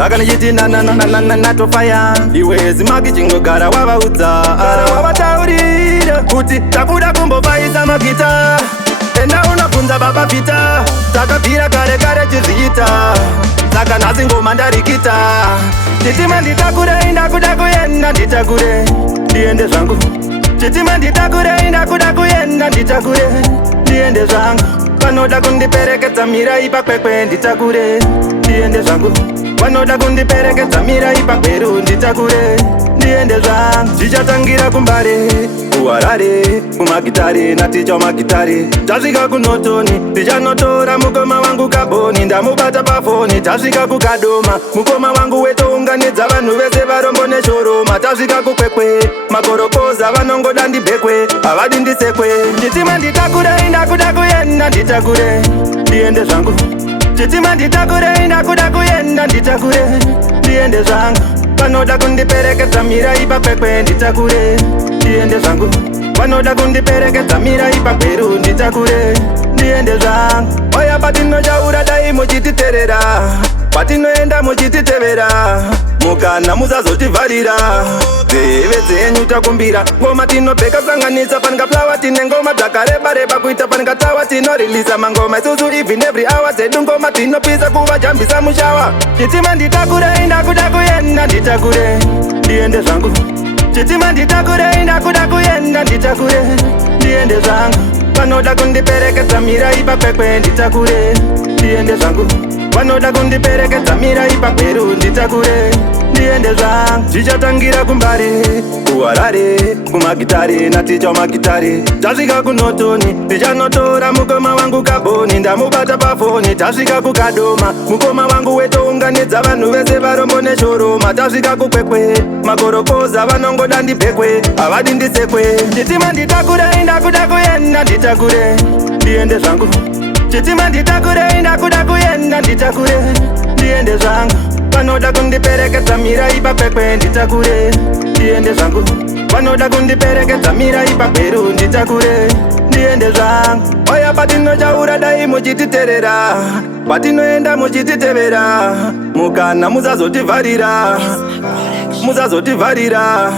Saka nichiti natofaya. Iwe zimaki chingogara wavaudza, wavataurira kuti takuda kumbovaisa magita. Enda unabvunza baba Vita, takabvira kare kare chizviita. Saka nhasi ngoma ndarikita. Chitima nditakure, ndakuda kuenda nditakure, ndiende zvangu. Chitima nditakure, ndakuda kuenda nditakure, ndiende zvangu. Vanoda kundiperekedza mira ipakwekwe nditakure, ndiende zvangu. Vanoda kundiperekedza mira ipakweru nditakure, ndiende zvangu. Zvichatangira kumbare, kuharare, kumagitare naticha magitare. Tasvika kunotoni, tichanotora mukoma wangu kaboni, ndamubata pafoni. Tasvika kukadoma, mukoma wangu wetounganidza vanhu vese varombo neshoroma. Tasvika kukwekwe, makorokoza vanongoda ndibhekwe, havadi ndisekwe. Chitima nditakure, ndakuda kuenda nditakure, ndiende zvangu. Chitima nditakure, ndakuda kuenda nditakure, ndiende zvangu. Vanoda kundiperekedza mira ipakwekwe nditakure, ndiende zvangu. Vanoda kundiperekedza mira ipakweru nditakure, ndiende zvangu. Oya patinochaura dai muchititerera, patinoenda muchititevera, mukana musazotivharira. Nzeve dzenyu takumbira, ngoma tinobheka sanganisa. Pangaplawa tine ngoma dzakareba-reba kuita pangatawa tinorilisa mangoma isusu even every hour. Zedu ngoma tinopisa kuvajambisa mushawa. Chitima nditakure, ndakuda kuenda nditakure, ndiende zvangu. Chitima nditakure, ndakuda kuenda nditakure, ndiende zvangu. Vanoda kundiperekedza mira ipakwekwe nditakure, ndiende zvangu. Vanoda kundiperekedza mira ipakweru nditakure, ndiende zvangu. Zvichatangira kumbare, kuharare, kumagitare naticha magitare. Tasvika kunotoni, tichanotora mukoma wangu kaboni, ndamubata pafoni. Tasvika kukadoma, mukoma wangu wetounganidza vanhu vese varombo neshoroma. Tasvika kukwekwe, makorokoza vanongoda ndibhekwe, havadi ndisekwe. Chitima nditakure, ndakuda kuenda nditakure, ndiende zvangu. Chitima nditakure, ndakuda kuenda nditakure, ndiende zvangu. Vanoda kundiperekedza mira ipakwekwe nditakure, ndiende zvangu. Vanoda kundiperekedza mira ipakweru nditakure, ndiende zvangu. Oya patinochaura dai muchititerera, patinoenda muchititevera, mukana musazotivharira, musazotivharira.